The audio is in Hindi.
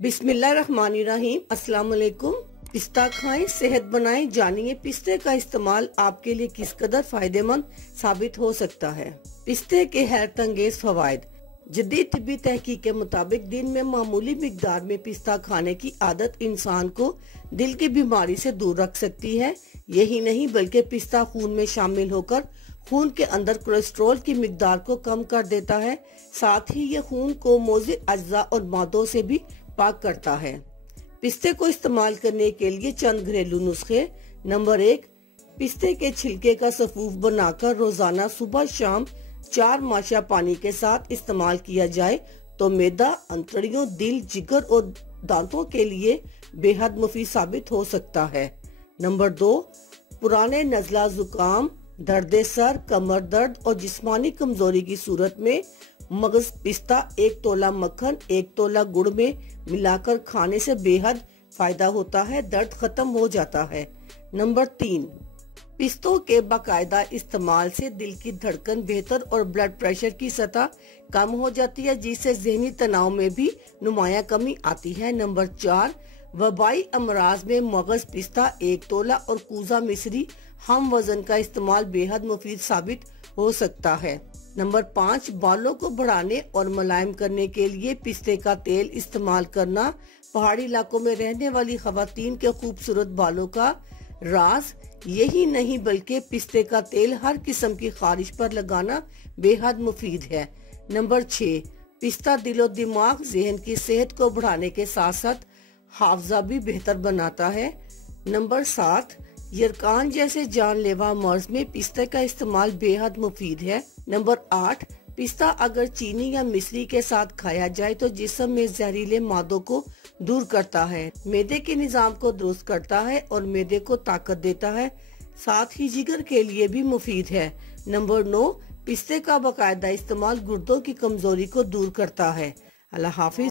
बिस्मिल्लाहिर्रहमानिर्रहीम। अस्सलाम वालेकुम। पिस्ता खाएं, सेहत बनाएं। जानिए पिस्ते का इस्तेमाल आपके लिए किस कदर फायदेमंद साबित हो सकता है। पिस्ते के हैरत अंगेज फवाइद। जदीद तिब्बी तहकीक के मुताबिक दिन में मामूली मिकदार में पिस्ता खाने की आदत इंसान को दिल की बीमारी से दूर रख सकती है। यही नहीं बल्कि पिस्ता खून में शामिल होकर खून के अंदर कोलेस्ट्रॉल की मिकदार को कम कर देता है। साथ ही ये खून को मोज़िर अज्जा और मादों से भी पाक करता है। पिस्ते को इस्तेमाल करने के लिए चंद घरेलू नुस्खे। नंबर 1, पिस्ते के छिलके का सफूफ बनाकर रोजाना सुबह शाम 4 माशा पानी के साथ इस्तेमाल किया जाए तो मैदा, अंतड़ियों, दिल, जिगर और दांतों के लिए बेहद मुफीद साबित हो सकता है। नंबर 2, पुराने नज़ला, जुकाम, दर्द सर, कमर दर्द और जिस्मानी कमजोरी की सूरत में मगज पिस्ता 1 तोला मक्खन 1 तोला गुड़ में मिलाकर खाने से बेहद फायदा होता है, दर्द खत्म हो जाता है। नंबर 3, पिस्तों के बाकायदा इस्तेमाल से दिल की धड़कन बेहतर और ब्लड प्रेशर की सतह कम हो जाती है, जिससे ज़हनी तनाव में भी नुमाया कमी आती है। नंबर 4, वबाई अमराज में मगज पिस्ता 1 तोला और कूजा मिश्री हम वजन का इस्तेमाल बेहद मुफीद साबित हो सकता है। नंबर 5, बालों को बढ़ाने और मुलायम करने के लिए पिस्ते का तेल इस्तेमाल करना पहाड़ी इलाकों में रहने वाली खवातीन के खूबसूरत बालों का राज। यही नहीं बल्कि पिस्ते का तेल हर किस्म की खारिश पर लगाना बेहद मुफीद है। नंबर 6, पिस्ता दिलो दिमाग, जहन की सेहत को बढ़ाने के साथ साथ हाफजा भी बेहतर बनाता है। नंबर 7, यरकान जैसे जानलेवा मर्ज में पिस्ते का इस्तेमाल बेहद मुफीद है। नंबर 8, पिस्ता अगर चीनी या मिश्री के साथ खाया जाए तो जिस्म में जहरीले मादों को दूर करता है, मैदे के निजाम को दुरुस्त करता है और मैदे को ताकत देता है। साथ ही जिगर के लिए भी मुफीद है। नंबर 9, पिस्ते का बाकायदा इस्तेमाल गुर्दों की कमजोरी को दूर करता है। अल्लाह हाफिज।